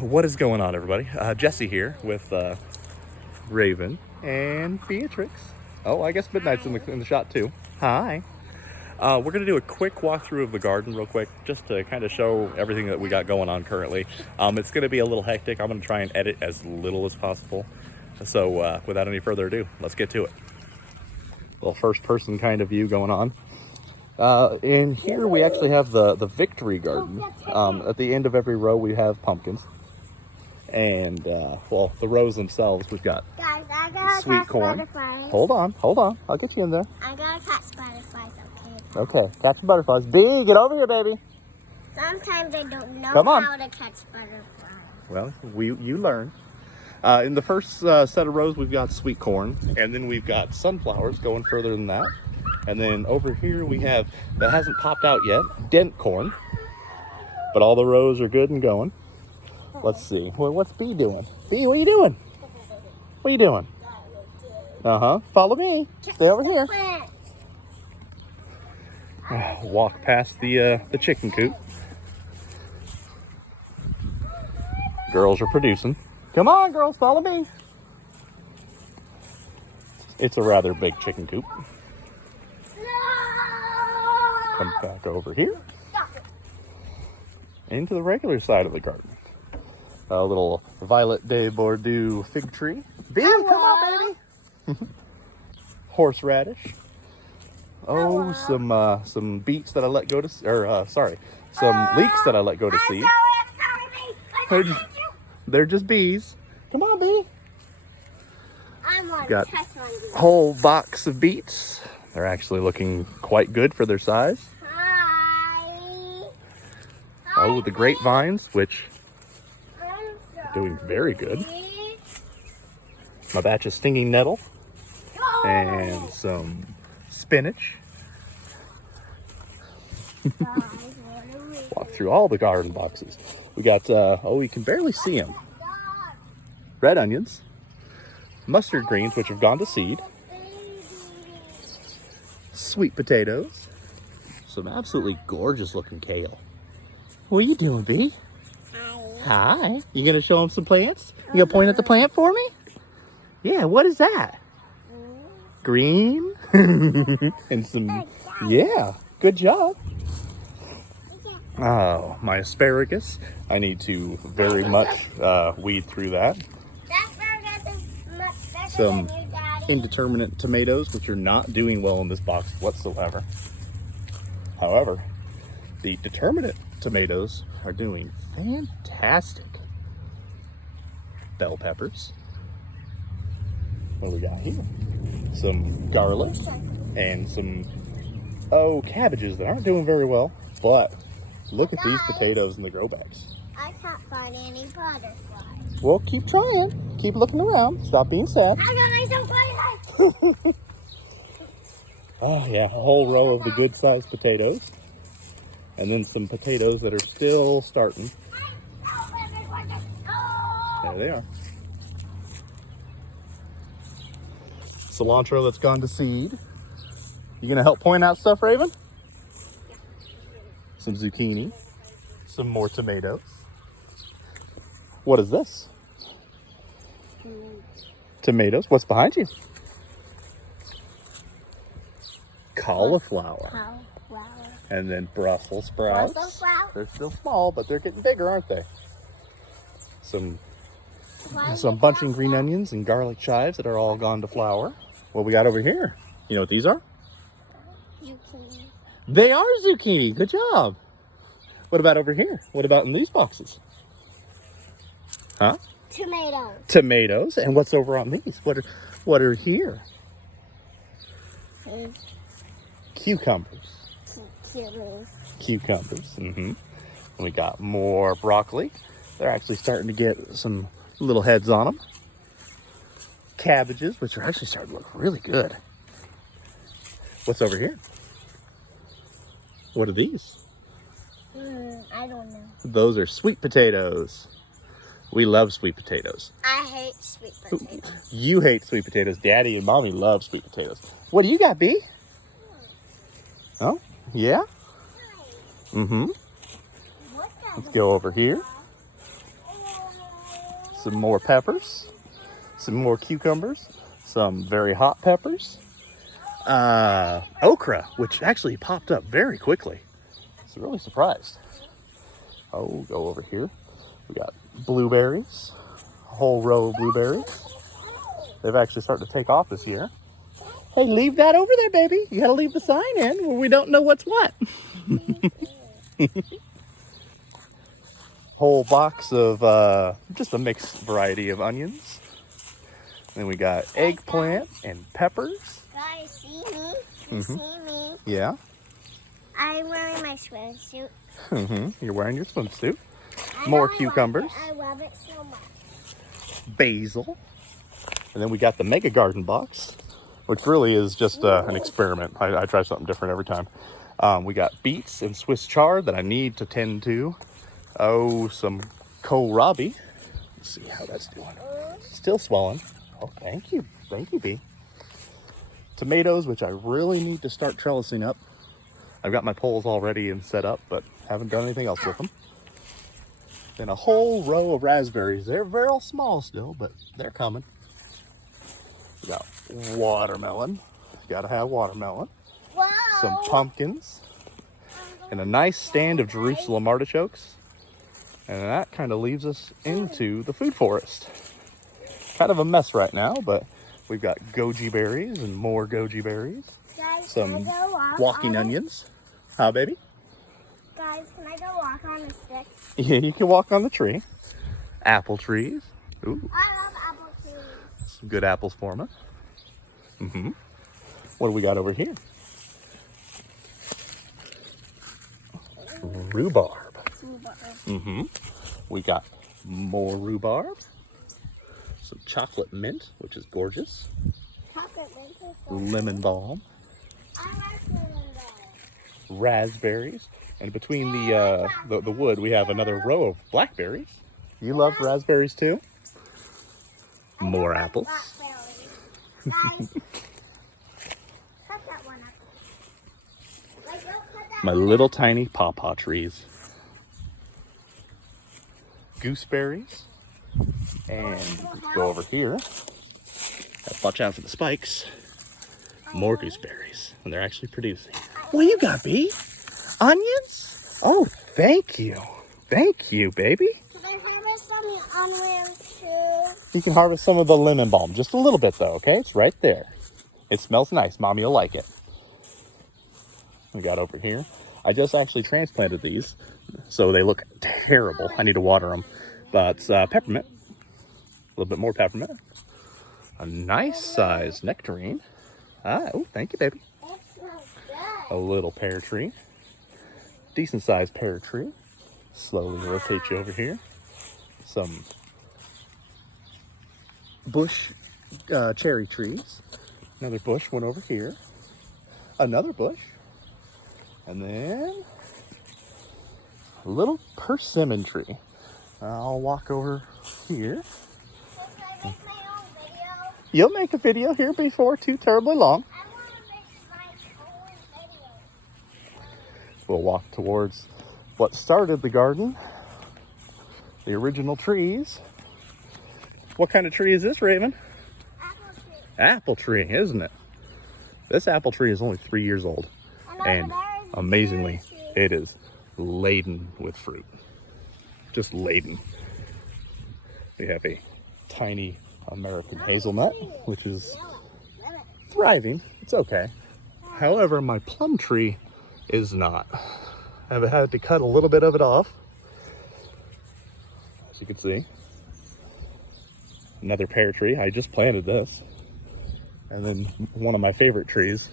What is going on, everybody? Jesse here with Raven and Beatrix. Oh, I guess Midnight's in the shot too. Hi. We're going to do a quick walkthrough of the garden real quick, just to kind of show everything that we got going on currently. It's going to be a little hectic. I'm going to try and edit as little as possible. So without any further ado, let's get to it. Little first person kind of view going on. In here we actually have the victory garden. At the end of every row we have pumpkins. And, well, the rows themselves, we've got Guys, I gotta sweet catch corn. butterflies. Hold on. I'll get you in there. I gotta catch butterflies, okay? Okay, catch the butterflies. B, get over here, baby. Sometimes I don't know Come on. how to catch butterflies. Well, you learn. In the first set of rows, we've got sweet corn, and then we've got sunflowers going further than that. And then over here we have, that hasn't popped out yet, dent corn. But all the rows are good and going. Let's see. Well, what's B doing? B, what are you doing? What are you doing? Follow me. Stay over here. Walk past the chicken coop. Girls are producing. Come on, girls, follow me. It's a rather big chicken coop. Come back over here. Into the regular side of the garden. A little Violet de Bordeaux fig tree. B, come on, baby. Horseradish. Oh, some beets that I let go to, some leeks that I let go to seed. They're just bees. Come on, B. Got a whole box of beets. They're actually looking quite good for their size. Oh, the grapevines, which are doing very good. My batch of stinging nettle and some spinach. Walk through all the garden boxes. We got, oh, you can barely see them. Red onions, mustard greens, which have gone to seed, sweet potatoes, some absolutely gorgeous looking kale. What are you doing, B? Hi. You gonna show them some plants? You gonna point at the plant for me? Yeah, what is that? Green? And some, yeah, good job. Oh, my asparagus. I need to very much weed through that. Some indeterminate tomatoes, which are not doing well in this box whatsoever. However, the determinate tomatoes are doing fantastic. Bell peppers. What do we got here? Some garlic and some, cabbages that aren't doing very well. But look at these potatoes in the grow bags. I can't find any butterflies. Well, keep trying. Keep looking around. Stop being sad. I got some butterflies. Oh, yeah. A whole row of the good-sized potatoes. And then some potatoes that are still starting. There they are. Cilantro that's gone to seed. You gonna help point out stuff, Raven? Some zucchini. Some more tomatoes. What is this? Tomatoes. What's behind you? Cauliflower. And then Brussels sprouts. They're still small, but they're getting bigger, aren't they? Some bunching green onions and garlic chives that are all gone to flower. What we got over here? You know what these are? Zucchini. They are zucchini. Good job. What about over here? What about in these boxes? Huh? Tomatoes. Tomatoes. And what's over on these? What are here? Cucumbers. Cucumbers. And we got more broccoli. They're actually starting to get some little heads on them. Cabbages, which are actually starting to look really good. What's over here? What are these? I don't know. Those are sweet potatoes. We love sweet potatoes. I hate sweet potatoes. You hate sweet potatoes. Daddy and Mommy love sweet potatoes. What do you got, B? Oh, yeah? Let's go over here. some more peppers, some more cucumbers, some very hot peppers, okra, which actually popped up very quickly. So really surprised. Oh, go over here. We got blueberries, a whole row of blueberries. They've actually started to take off this year. Hey, leave that over there, baby. You gotta leave the sign in where we don't know what's what. Whole box of just a mixed variety of onions. Then we got eggplant and peppers. Guys, see me? You see me? Yeah. I'm wearing my swimsuit. You're wearing your swimsuit. I More don't cucumbers. I love it so much. Basil. And then we got the mega garden box, which really is just an experiment. I try something different every time. We got beets and Swiss chard that I need to tend to. Oh, some kohlrabi. Let's see how that's doing. Still swelling. Oh, thank you. Thank you, Bee. Tomatoes, which I really need to start trellising up. I've got my poles all ready and set up, but haven't done anything else with them. Then a whole row of raspberries. They're very small still, but they're coming. We got watermelon. Gotta have watermelon. Wow. Some pumpkins. And a nice stand of Jerusalem artichokes. And that kind of leaves us into the food forest. Kind of a mess right now, but we've got goji berries and more goji berries. Guys, Some can I go walking on onions. Huh, baby? Guys, can I go walk on the stick? Yeah, you can walk on the tree. Apple trees. Ooh, I love apple trees. some good apples for me. What do we got over here? Rhubarb. We got more rhubarb. Some chocolate mint, which is gorgeous. Chocolate mint is so Lemon balm. I like lemon balm. Raspberries. And between the wood, we have another row of blackberries. You love raspberries too? More apples. Guys, cut that one up. Like, don't cut that My little tiny pawpaw trees. Gooseberries. And go over here. Gotta watch out for the spikes. More gooseberries. And they're actually producing. What do you got, Bee? Onions? Oh, thank you. Thank you, baby. Can I harvest some onions too? You can harvest some of the lemon balm. Just a little bit, though, okay? It's right there. It smells nice. Mommy will like it. We got over here. I just actually transplanted these, so they look terrible. I need to water them. But peppermint. A little bit more peppermint. A nice size nectarine. Oh, thank you, baby. It smells good. A little pear tree. Decent sized pear tree. Slowly rotate you over here. Some bush cherry trees. Another bush went over here. Another bush. And then a little persimmon tree. I'll walk over here. Can I make my own video? You'll make a video here before too terribly long. I want to make my own video. We'll walk towards what started the garden. The original trees. What kind of tree is this, Raven? Apple tree. Apple tree, isn't it? This apple tree is only 3 years old. And amazingly, it is laden with fruit. Just laden. We have a tiny American hazelnut, which is thriving. It's okay. However, my plum tree is not. I've had to cut a little bit of it off, as you can see. Another pear tree. I just planted this. And then one of my favorite trees,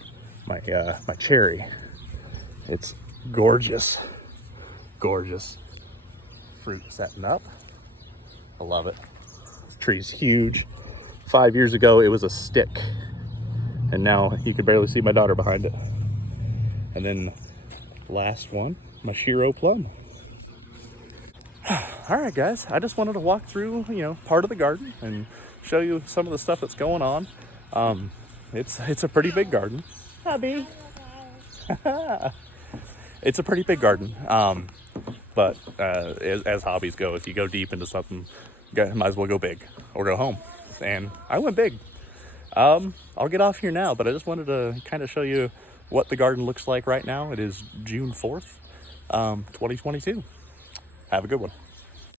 my cherry. It's gorgeous. Gorgeous. Fruit setting up. I love it. This tree's huge. 5 years ago, it was a stick. And now you could barely see my daughter behind it. And then last one, my Shiro plum. All right, guys, I just wanted to walk through, part of the garden and show you some of the stuff that's going on. It's a pretty big garden. Hubby. It's a pretty big garden. But as hobbies go, if you go deep into something, Might as well go big or go home. And I went big. I'll get off here now, but I just wanted to kind of show you what the garden looks like right now. It is June 4th, 2022. Have a good one.